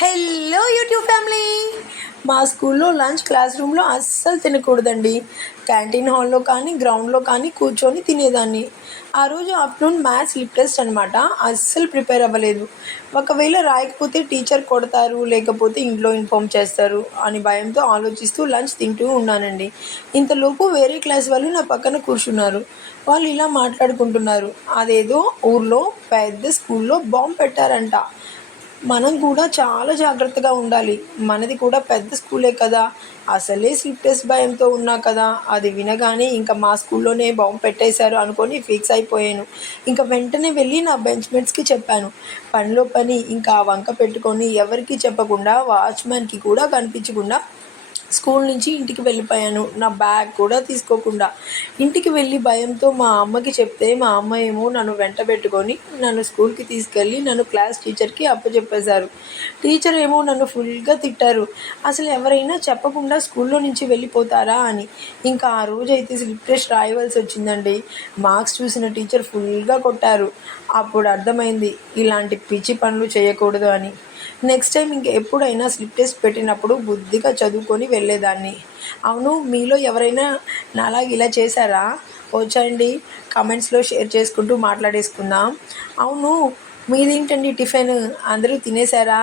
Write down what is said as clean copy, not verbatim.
Hello YouTube family. మా స్కూల్లో lunch class రూమ్లో అస్సలు తినకూడదండి. క్యాంటీన్ హాల్లో కానీ గ్రౌండ్లో కానీ కూర్చొని తినేదాన్ని. ఆ రోజు ఆఫ్టర్నూన్ మ్యాథ్స్ లిప్ టెస్ట్ అనమాట. అస్సలు ప్రిపేర్ అవ్వలేదు. ఒకవేళ రాయకపోతే టీచర్ కొడతారు, లేకపోతే ఇంట్లో ఇన్ఫామ్ చేస్తారు అని భయంతో ఆలోచిస్తూ లంచ్ తింటూ ఉన్నానండి. ఇంతలోపు వేరే క్లాస్ వాళ్ళు నా పక్కన కూర్చున్నారు. వాళ్ళు ఇలా మాట్లాడుకుంటున్నారు, అదేదో ఊర్లో పెద్ద స్కూల్లో బాంబు పెట్టారంట, మనం కూడా చాలా జాగ్రత్తగా ఉండాలి, మనది కూడా పెద్ద స్కూలే కదా, అసలే స్లిప్ టెస్ట్ భయంతో ఉన్నా కదా. అది వినగానే ఇంకా మా స్కూల్లోనే బాంబు పెట్టేశారు అనుకొని ఫిక్స్ అయిపోయాను. ఇంకా వెంటనే వెళ్ళి నా బెంచ్మేట్స్కి చెప్పాను. పనిలో పని ఇంకా ఆ వంక పెట్టుకొని ఎవరికీ చెప్పకుండా, వాచ్మెన్కి కూడా కనిపించకుండా స్కూల్ నుంచి ఇంటికి వెళ్ళిపోయాను, నా బ్యాగ్ కూడా తీసుకోకుండా. ఇంటికి వెళ్ళి భయంతో మా అమ్మకి చెప్తే మా అమ్మ ఏమో నన్ను వెంట పెట్టుకొని నన్ను స్కూల్కి తీసుకెళ్ళి నన్ను క్లాస్ టీచర్కి అప్పచెప్పేశారు. టీచర్ ఏమో నన్ను ఫుల్గా తిట్టారు, అసలు ఎవరైనా చెప్పకుండా స్కూల్లో నుంచి వెళ్ళిపోతారా అని. ఇంకా ఆ రోజైతే స్లిప్ టెస్ట్ రాయవలసి వచ్చిందండి. మార్క్స్ చూసిన టీచర్ ఫుల్గా కొట్టారు. అప్పుడు అర్థమైంది ఇలాంటి పిచ్చి పనులు చేయకూడదు అని. నెక్స్ట్ టైం ఇంక ఎప్పుడైనా స్లిప్ టెస్ట్ పెట్టినప్పుడు బుద్ధిగా చదువుకొని వెళ్ళేదాన్ని. అవును, మీలో ఎవరైనా నాలాగా ఇలా చేశారా? వచ్చండి, కామెంట్స్లో షేర్ చేసుకుంటూ మాట్లాడేసుకుందాం. అవును, మీదేంటండి టిఫిన్, అందరూ తినేశారా?